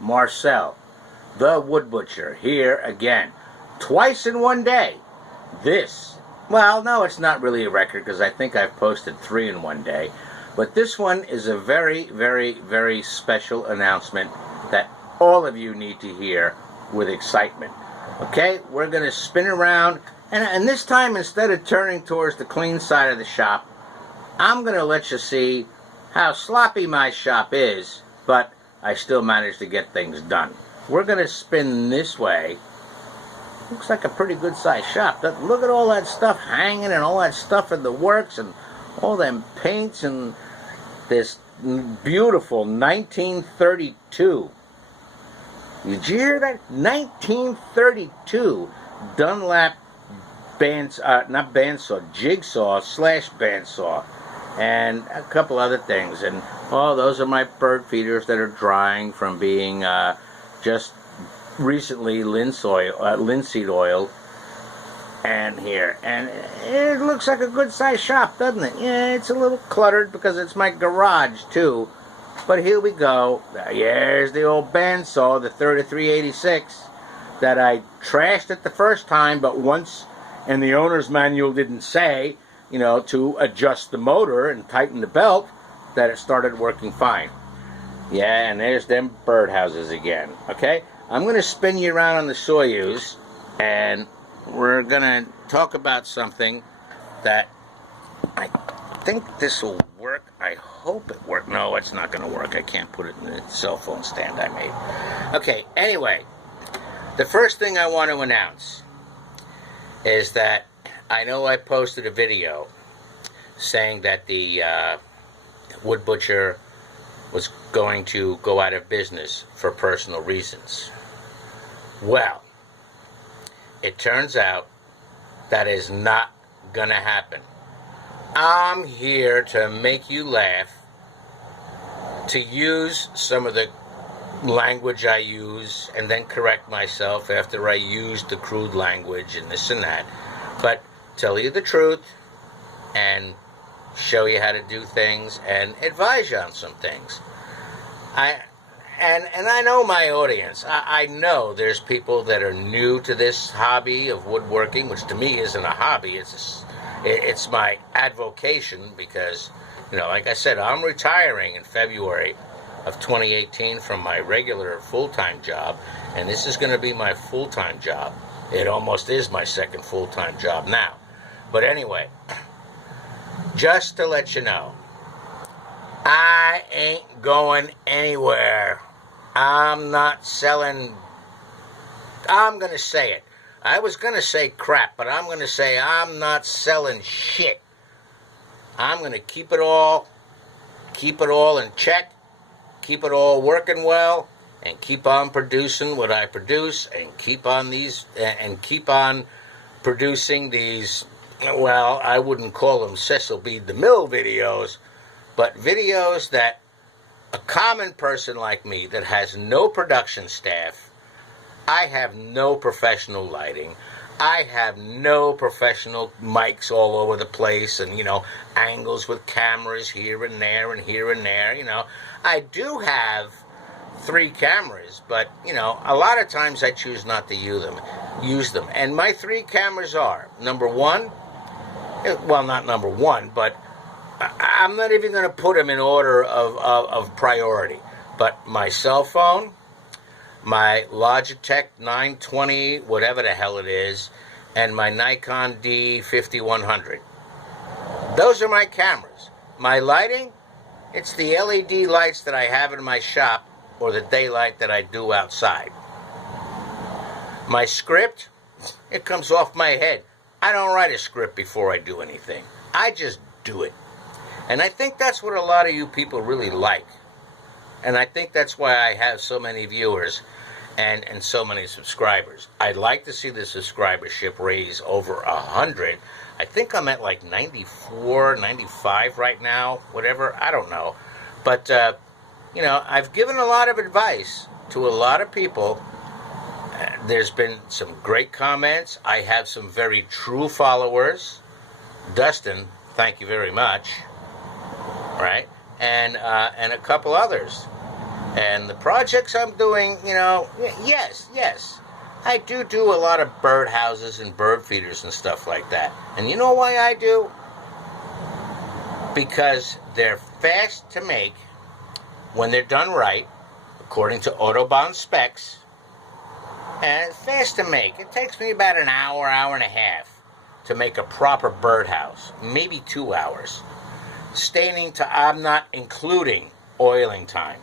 Marcel, the Wood Butcher, here again. Twice in one day. This, well, no, it's not really a record because I think I've posted 3 in one day. But this one is a very, very, very special announcement that all of you need to hear with excitement. Okay, we're going to spin around, and this time, instead of turning towards the clean side of the shop, I'm going to let you see how sloppy my shop is, but I still manage to get things done. We're going to spin this way. Looks like a pretty good sized shop. Look at all that stuff hanging and all that stuff in the works and all them paints and this beautiful 1932. Did you hear that? 1932 Dunlap jigsaw / bandsaw. And a couple other things. And, oh, those are my bird feeders that are drying from being just recently linseed oil. And here. And it looks like a good-sized shop, doesn't it? Yeah, it's a little cluttered because it's my garage, too. But here we go. Here's the old bandsaw, the 3386, that I trashed it the first time, but once, and the owner's manual didn't say, you know, to adjust the motor and tighten the belt, that it started working fine. Yeah, and there's them birdhouses again. Okay? I'm going to spin you around on the Soyuz, and we're going to talk about something that I think this will work. I hope it works. No, it's not going to work. I can't put it in the cell phone stand I made. Okay, anyway, the first thing I want to announce is that I know I posted a video saying that the Wood Butcher was going to go out of business for personal reasons. Well, it turns out that is not going to happen. I'm here to make you laugh, to use some of the language I use, and then correct myself after I use the crude language and this and that. But tell you the truth and show you how to do things and advise you on some things. And I know my audience. I know there's people that are new to this hobby of woodworking, which to me isn't a hobby. It's my avocation because, you know, like I said, I'm retiring in February of 2018 from my regular full-time job, and this is going to be my full-time job. It almost is my second full-time job now. But anyway, just to let you know, I ain't going anywhere. I'm not selling. I'm going to say it. I was going to say crap, but I'm going to say I'm not selling shit. I'm going to keep it all in check, keep it all working well, and keep on producing what I produce, and keep on producing these, well, I wouldn't call them Cecil B. DeMille videos, but videos that a common person like me that has no production staff, I have no professional lighting, I have no professional mics all over the place and, you know, angles with cameras here and there and here and there, you know. I do have 3 cameras, but, you know, a lot of times I choose not to use them. And my 3 cameras are, number 1, well, not number 1, but I'm not even going to put them in order of priority. But my cell phone, my Logitech 920, whatever the hell it is, and my Nikon D5100. Those are my cameras. My lighting, it's the LED lights that I have in my shop or the daylight that I do outside. My script, it comes off my head. I don't write a script before I do anything. I just do it. And I think that's what a lot of you people really like. And I think that's why I have so many viewers and so many subscribers. I'd like to see the subscribership raise over 100. I think I'm at like 94, 95 right now, whatever. I don't know. But, you know, I've given a lot of advice to a lot of people. There's been some great comments. I have some very true followers. Dustin, thank you very much. Right? And a couple others. And the projects I'm doing, you know, yes, I do a lot of bird houses and bird feeders and stuff like that. And you know why I do? Because they're fast to make when they're done right, according to Autobahn specs. And it's fast to make. It takes me about an hour, hour and a half to make a proper birdhouse. Maybe 2 hours. Staining I'm not including oiling time.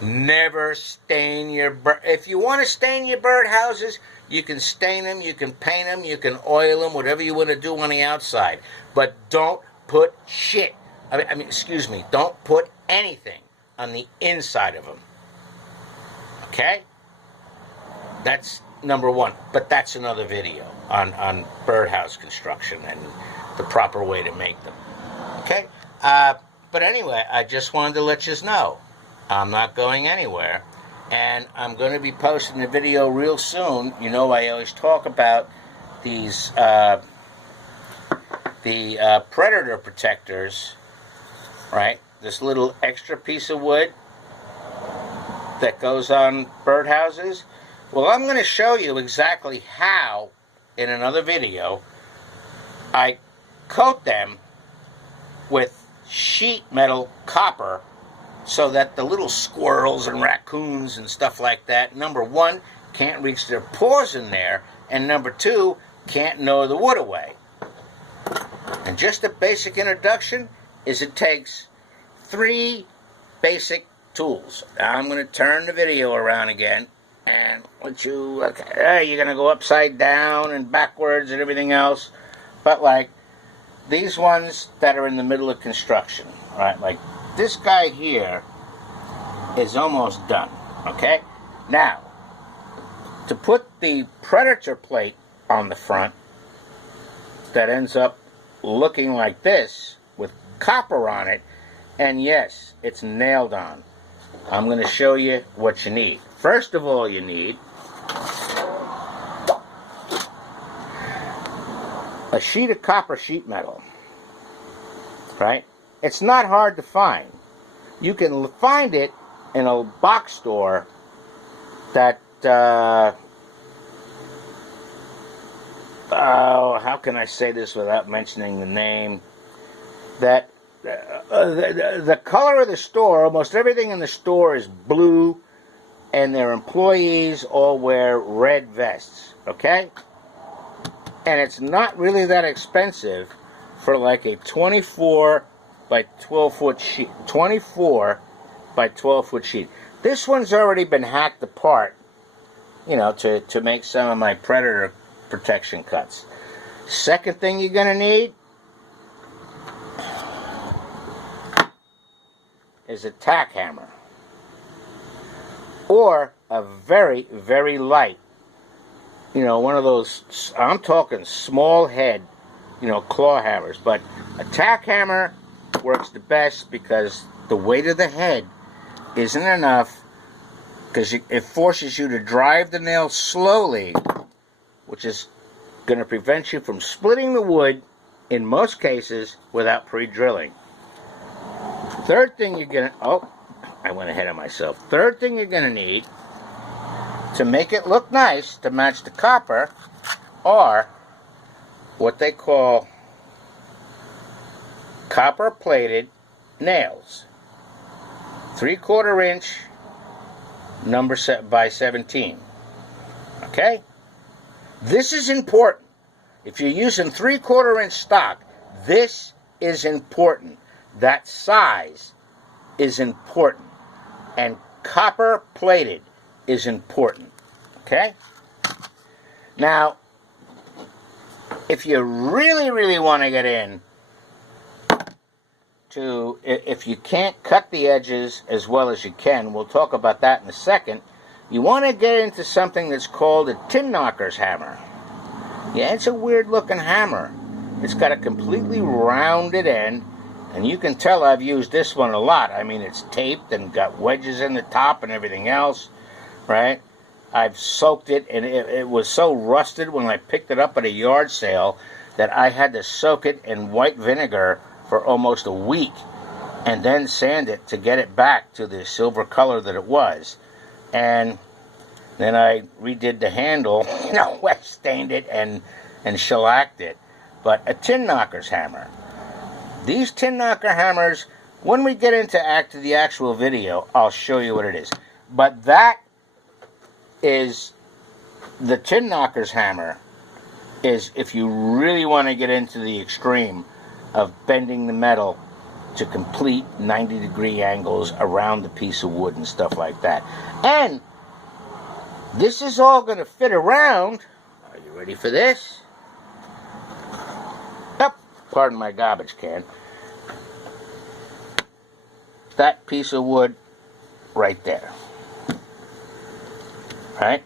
Never stain your if you want to stain your birdhouses, you can stain them, you can paint them, you can oil them, whatever you want to do on the outside. But don't put shit. Excuse me, don't put anything on the inside of them. Okay? That's number one. But that's another video on birdhouse construction and the proper way to make them. Okay? But anyway, I just wanted to let you know. I'm not going anywhere. And I'm going to be posting a video real soon. You know, I always talk about these, predator protectors, right? This little extra piece of wood that goes on birdhouses. Well, I'm going to show you exactly how, in another video, I coat them with sheet metal copper so that the little squirrels and raccoons and stuff like that, number one, can't reach their paws in there, and number two, can't gnaw the wood away. And just a basic introduction is it takes 3 basic tools. Now I'm going to turn the video around again and let you, okay, you're going to go upside down and backwards and everything else, but like these ones that are in the middle of construction, right? Like this guy here is almost done, okay? Now, to put the predator plate on the front that ends up looking like this with copper on it, and yes, it's nailed on. I'm going to show you what you need. First of all, you need a sheet of copper sheet metal, right? It's not hard to find. You can find it in a box store that, how can I say this without mentioning the name? That the color of the store, almost everything in the store is blue, and their employees all wear red vests, okay? And it's not really that expensive for like a 24 by 12 foot sheet. 24 by 12 foot sheet. This one's already been hacked apart, you know, to make some of my predator protection cuts. Second thing you're going to need is a tack hammer. Or a very, very light, you know, one of those, I'm talking small head, you know, claw hammers. But a tack hammer works the best because the weight of the head isn't enough, because it forces you to drive the nail slowly, which is going to prevent you from splitting the wood, in most cases, without pre-drilling. Third thing you're going to, I went ahead of myself. Third thing you're going to need to make it look nice, to match the copper, are what they call copper-plated nails. 3/4 inch, number by 17. Okay? This is important. If you're using 3/4 inch stock, this is important. That size is important. And copper plated is important. Okay? Now, if you really, really want to get in to, if you can't cut the edges as well as you can, we'll talk about that in a second, you want to get into something that's called a tin knocker's hammer. Yeah, it's a weird looking hammer. It's got a completely rounded end, and you can tell I've used this one a lot. I mean, it's taped and got wedges in the top and everything else, right? I've soaked it, and it was so rusted when I picked it up at a yard sale that I had to soak it in white vinegar for almost a week. and then sand it to get it back to the silver color that it was. And then I redid the handle, wet stained it and shellacked it. But a tin knocker's hammer. These tin knocker hammers, when we get into the actual video, I'll show you what it is. But that is, the tin knocker's hammer is if you really want to get into the extreme of bending the metal to complete 90-degree angles around the piece of wood and stuff like that. And this is all going to fit around. Are you ready for this? Yep. Pardon my garbage can. That piece of wood right there. Right?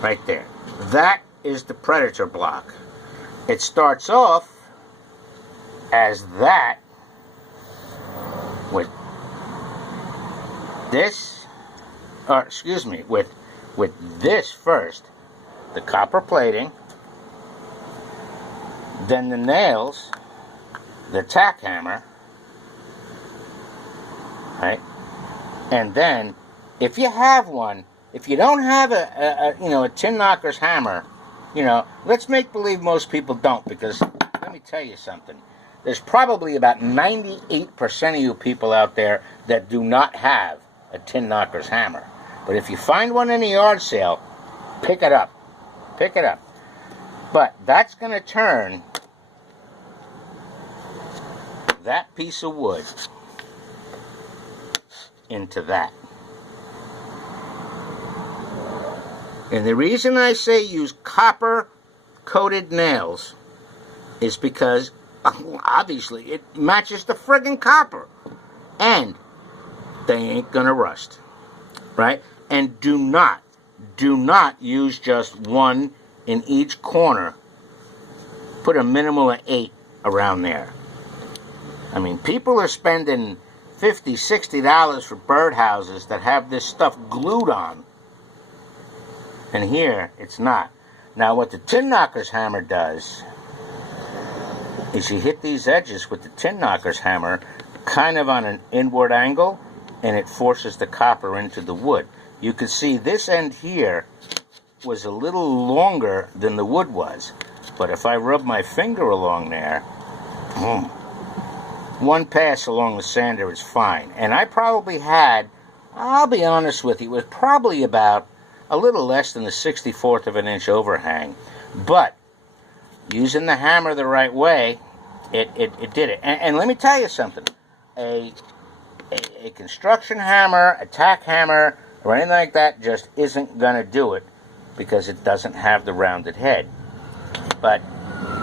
Right there. That is the Predator block. It starts off as that with this, or excuse me, with this first, the copper plating, then the nails, the tack hammer, right? And then, if you have one, if you don't have a tin knocker's hammer, let's make believe most people don't, because let me tell you something. There's probably about 98% of you people out there that do not have a tin knocker's hammer. But if you find one in a yard sale, pick it up. Pick it up. But that's going to turn that piece of wood into that. And the reason I say use copper-coated nails is because, obviously, it matches the friggin' copper. And they ain't gonna rust. Right? And do not use just one in each corner. Put a minimum of 8 around there. I mean, people are spending $50, $60 for birdhouses that have this stuff glued on. And here, it's not. Now, what the tin knocker's hammer does is you hit these edges with the tin knocker's hammer kind of on an inward angle, and it forces the copper into the wood. You can see this end here was a little longer than the wood was. But if I rub my finger along there, one pass along the sander is fine. And I probably had, I'll be honest with you, it was probably about a little less than the 64th of an inch overhang. But using the hammer the right way, it did it. And let me tell you something. A construction hammer, a tack hammer, or anything like that just isn't going to do it because it doesn't have the rounded head. But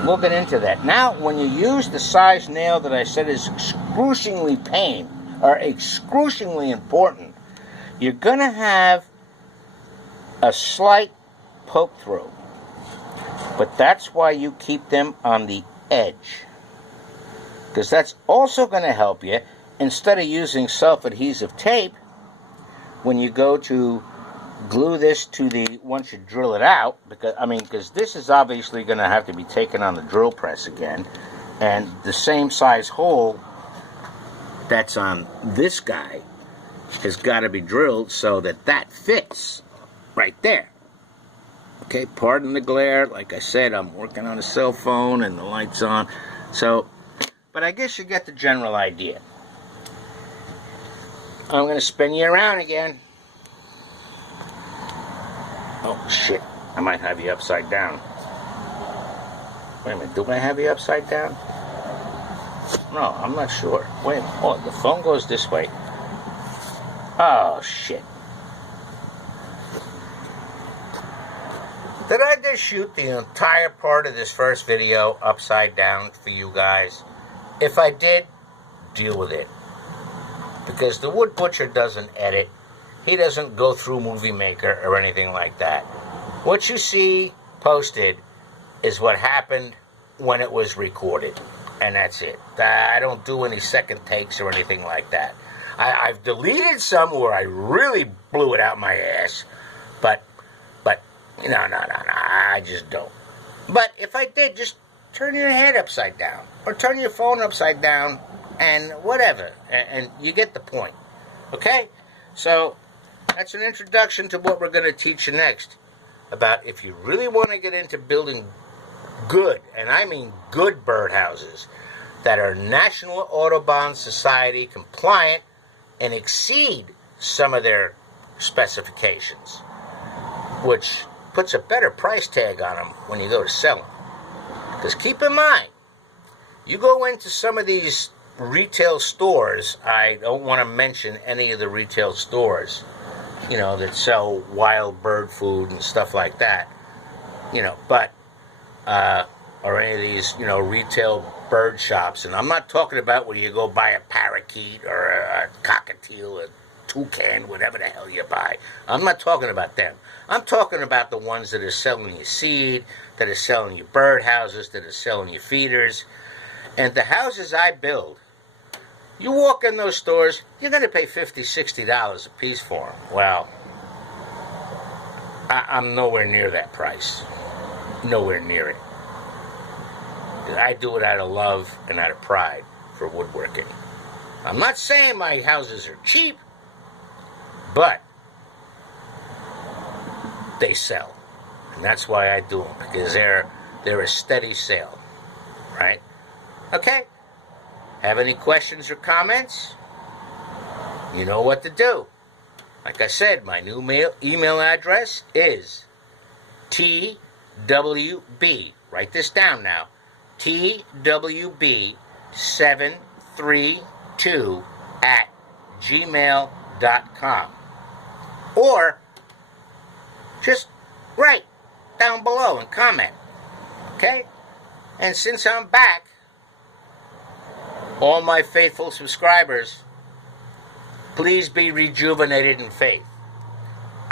we'll get into that. Now, when you use the size nail that I said is excruciatingly important, you're going to have a slight poke through. But that's why you keep them on the edge. Because that's also going to help you, instead of using self-adhesive tape, when you go to glue this to the, once you drill it out, because this is obviously going to have to be taken on the drill press again, and the same size hole that's on this guy has got to be drilled so that that fits right there. Okay, pardon the glare. Like I said, I'm working on a cell phone and the light's on. So, but I guess you get the general idea. I'm going to spin you around again. Oh, shit. I might have you upside down. Wait a minute. Do I have you upside down? No, I'm not sure. Wait a minute. Oh, the phone goes this way. Oh, shit. Did I just shoot the entire part of this first video upside down for you guys? If I did, deal with it. Because the Wood Butcher doesn't edit. He doesn't go through Movie Maker or anything like that. What you see posted is what happened when it was recorded. And that's it. I don't do any second takes or anything like that. I've deleted some where I really blew it out my ass. But no, I just don't. But if I did, just turn your head upside down. Or turn your phone upside down and whatever. And you get the point. Okay? So, that's an introduction to what we're going to teach you next. About if you really want to get into building good, and I mean good birdhouses, that are National Audubon Society compliant and exceed some of their specifications, which puts a better price tag on them when you go to sell them. Because keep in mind, you go into some of these retail stores, I don't want to mention any of the retail stores, that sell wild bird food and stuff like that, but, or any of these, retail bird shops. And I'm not talking about where you go buy a parakeet or a cockatiel, a toucan, whatever the hell you buy. I'm not talking about them. I'm talking about the ones that are selling you seed, that are selling you bird houses, that are selling you feeders. And the houses I build, you walk in those stores, you're going to pay $50, $60 a piece for them. Well, I'm nowhere near that price. Nowhere near it. I do it out of love and out of pride for woodworking. I'm not saying my houses are cheap, but they sell. And that's why I do them, because they're a steady sale, right? Okay? Have any questions or comments? You know what to do. Like I said, my new email address is TWB. Write this down now. TWB732@gmail.com. Or just write down below and comment. Okay? And since I'm back, all my faithful subscribers, please be rejuvenated in faith.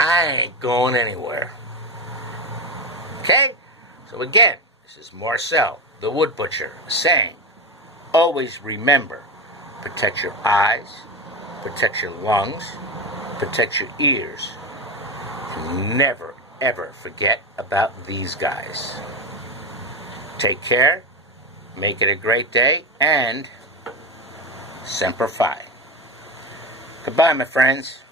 I ain't going anywhere. Okay? So again, this is Marcel, the Wood Butcher, saying, always remember, protect your eyes, protect your lungs, protect your ears, and never, ever forget about these guys. Take care, make it a great day, and Semper Fi. Goodbye, my friends.